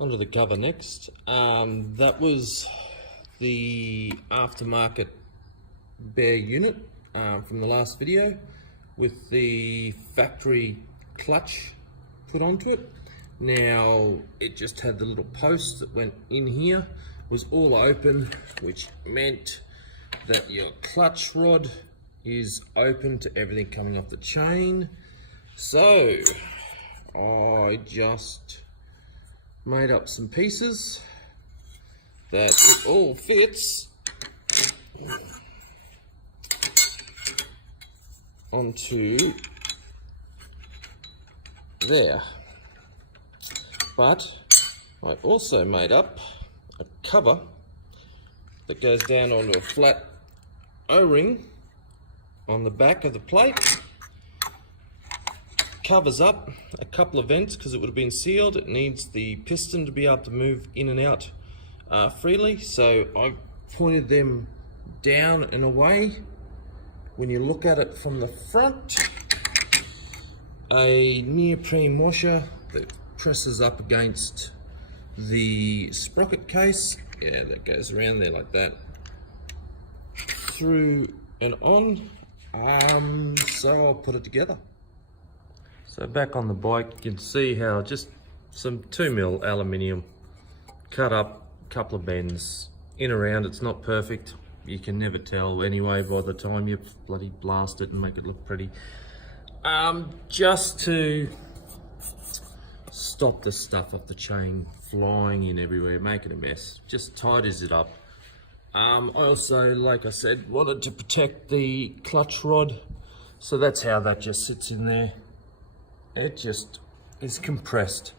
Onto the cover next. That was the aftermarket bare unit from the last video with the factory clutch put onto it. Now it just had the little post that went in here, was all open, which meant that your clutch rod is open to everything coming off the chain. So I just made up some pieces that it all fits onto there. But I also made up a cover that goes down onto a flat O-ring on the back of the plate. Covers up a couple of vents because it would have been sealed. It needs the piston to be able to move in and out freely. So I pointed them down and away. When you look at it from the front, a neoprene washer that presses up against the sprocket case. Yeah, that goes around there like that. Through and on. So I'll put it together. So back on the bike, you can see how just some 2mm aluminium cut up, a couple of bends in around. It's not perfect. You can never tell anyway by the time you bloody blast it and make it look pretty. Just to stop the stuff off the chain flying in everywhere, making a mess. Just tidies it up. I also, like I said, wanted to protect the clutch rod. So that's how that just sits in there. It just is compressed.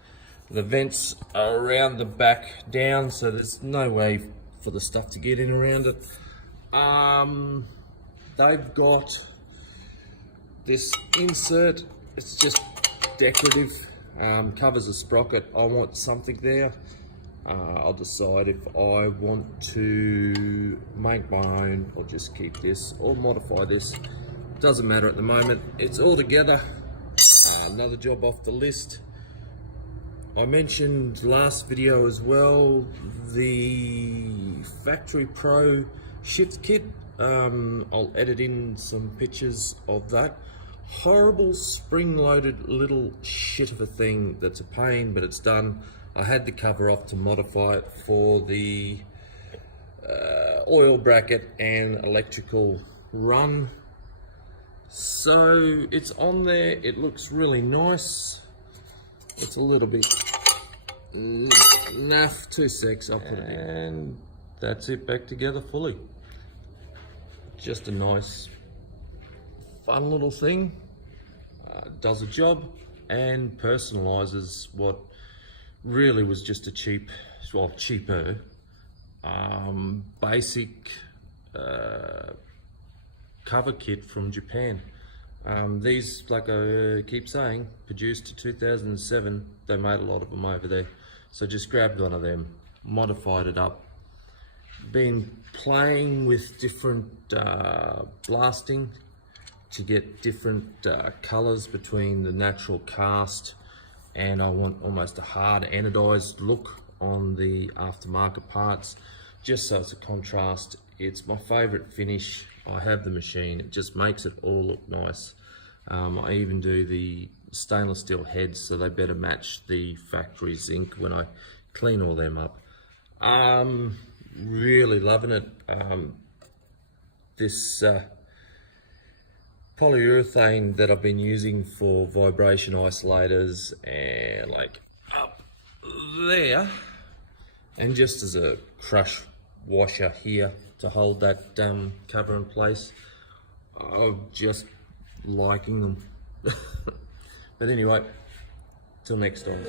The vents are around the back down, so there's no way for the stuff to get in around it. They've got this insert. It's just decorative. Covers a sprocket. I want something there. I'll decide if I want to make my own or just keep this or modify this. Doesn't matter at the moment. It's all together. Another job off the list. I mentioned last video as well the Factory Pro shift kit. I'll edit in some pictures of that. Horrible spring-loaded little shit of a thing that's a pain, but it's done. I had the cover off to modify it for the oil bracket and electrical run. So it's on there. It looks really nice. It's a little bit naff, 2 secs. I'll put it in. And that's it, back together fully. Just a nice, fun little thing. Does a job and personalizes what really was just a cheaper basic cover kit from Japan. These, like I keep saying, produced to 2007. They made a lot of them over there. So just grabbed one of them, modified it up. Been playing with different blasting to get different colors between the natural cast, and I want almost a hard anodized look on the aftermarket parts, just so it's a contrast. It's my favorite finish. I have the machine. It just makes it all look nice. I even do the stainless steel heads so they better match the factory zinc when I clean all them up. Really loving it. This polyurethane that I've been using for vibration isolators and like up there, and just as a crush washer here to hold that cover in place. I'm just liking them. But anyway, till next time.